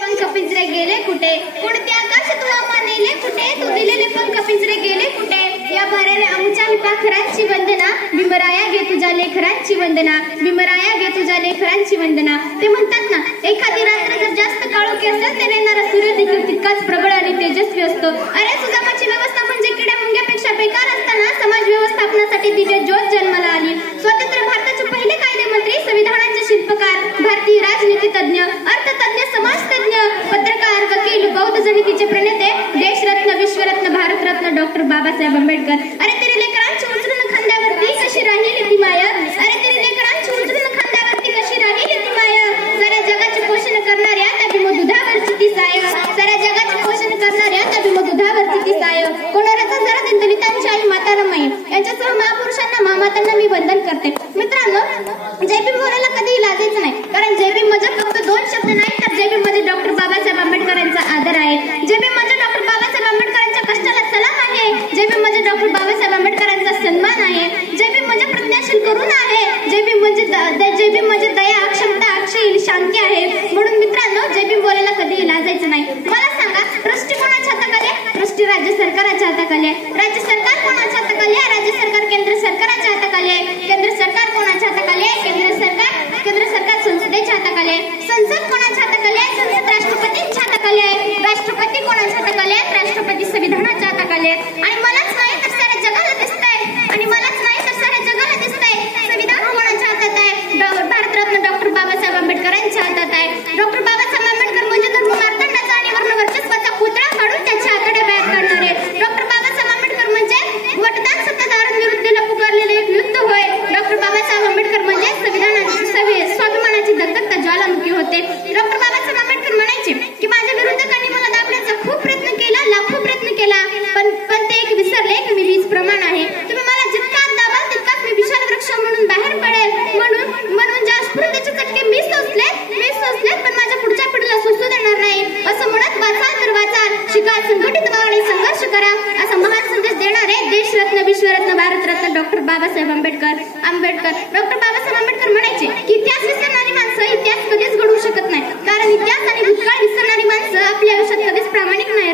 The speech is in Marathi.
पंख पिंजरे गेले कुठे, कोणते आकाशात हवा नेले कुठे, तू दिलेले पंख पिंजरे गेले कुठे. या भराऱ्या आमच्या पाखरांची वंदना, भीमराया घे तुझ्या लेकरांची वंदना, भीमराया घे तुझ्या लेकरांची वंदना. ते म्हणतात ना, एखादी रात्र जर जास्त काळोखी असेल तर येणारा सूर्य देखील तितकाच प्रबळ आणि तेजस्वी असतो. अरे सुजामाची व्यवस्था म्हणजे किड्या मुंग्यापेक्षा बेकार असताना समाज व्यवस्थापनासाठी दिव्य ज्योत जन्माला आली. स्वतंत्र भारताचे पहिले कायदेमंत्री, संविधानाचे शिल्पकार, भारतीय राजनीती तज्ञ, अर्थतज्ञ, समाजतज्ञ, पत्रकार, वकील, बौद्ध जनितीचे प्रणेते, देशरत्न, विश्वरत्न, भारतरत्न डॉक्टर बाबासाहेब आंबेडकर. अरे तेरी लेकरांची उचलून खांद्यावरती कशी राहिली ती माया, अरे तेरी लेकरांची उचलून खांद्यावरती कशी राहिली ती माया. साऱ्या जगाचे पोषण करणाऱ्या त्या भीमदुधावरची ती साय, साऱ्या जगाचे पोषण करणाऱ्या त्या भीमदुधावरची ती साय. कोणाचा जरा दलितांची आई माता रमाई यांच्यासह महापुरुषांना, महामातांना मी वंदन करते. मित्रांनो, जय भीम बोलायला कधीही लाजायचं नाही, कारण जय भीम म्हणजे फक्त दोन शब्द नाही, तर जय भीम मध्ये डॉक्टर बाबासाहेब आंबेडकरांचा आदर आहे. जय भीम म्हणजे डॉक्टर बाबासाहेब आंबेडकरांच्या कष्टाला सलाम आहे. जय भीम म्हणजे डॉक्टर बाबासाहेब आंबेडकरांचा सन्मान आहे. जय भीम म्हणजे प्रज्ञाशील करुणा आहे. जय भीम म्हणजे दया, क्षमता, अक्षय, शांती आहे. म्हणून मित्रांनो, जय भीम बोलायला कधीही लाजायचं नाही. मला सांगा, ट्रस्टी कोणाच्या हाताखाली आहे? ट्रस्टी राज्य सरकारच्या हाताखाली आहे. राज्य सरकार कोणाच्या हाताखाली आहे? राज्य सरकार केंद्र सरकारच्या हाताखाली आहे. केंद्र सरकार कोणाच्या हाताखाली आहे? केंद्र सरकार संसदेच्या हाताखाली आहे. संसद कोणाच्या हाताखाली आहे? संसद राष्ट्रपतींच्या हाताखाली आहे. राष्ट्रपती कोणाच्या हाताखाली आहेत? राष्ट्रपती संविधानाच्या हाताखाली आहेत. आणि मलाच नाही तर साऱ्या जगाला दिसतंय, आणि मलाच नाही तर साऱ्या जगाला दिसतंय, संविधान कोणाच्या हातात आहे? भारतरत्न डॉक्टर बाबासाहेब आंबेडकरांच्या हातात आहे. डॉक्टर बाबासाहेब आंबेडकर म्हणजे धर्म मार्तंडाचा आणि वर्णवर्चस्वाचा पुतळा फाडून त्याच्या हाताने बाहेर काढणारे. डॉक्टर बाबासाहेब आंबेडकर म्हणजे मतदान सत्ताधाऱ्यांविरुद्धला पुकारलेले एक युद्ध होय. डॉक्टर बाबासाहेब आंबेडकर म्हणजे स्वाभिमानाची दत्तकता ज्वालामुखी होते. डॉक्टर बाबासाहेब आंबेडकर म्हणायचे की माझ्या विरोधकांनी मला दाबण्याचा खूप प्रयत्न केला, लाखो प्रयत्न केला, पण ते एक विसरले की मी वीज प्रमाण आहे. तुम्ही मला जितका दाबाल तितकाच मी विशाल वृक्ष म्हणून बाहेर पडेल. म्हणून ज्या स्फूर्तीचे चटके मी सोसले, पण माझ्या पुढच्या पिढीला सोसू देणार नाही. असं म्हणत वाचाल तर वाचाल, शिका, संघटित व्हा आणि संघर्ष करा, असा महान संदेश देणारे देशरत्न, विश्वरत्न, भारतरत्न डॉक्टर बाबासाहेब आंबेडकर. डॉक्टर बाबासाहेब आंबेडकर म्हणायचे की इतिहास विसरणारी माणसं इतिहास कधीच घडवू शकत नाही, कारण इतिहास आणि भूतकाळ विसरणारी माणसं आपल्या आयुष्यात कधीच प्रामाणिक नाही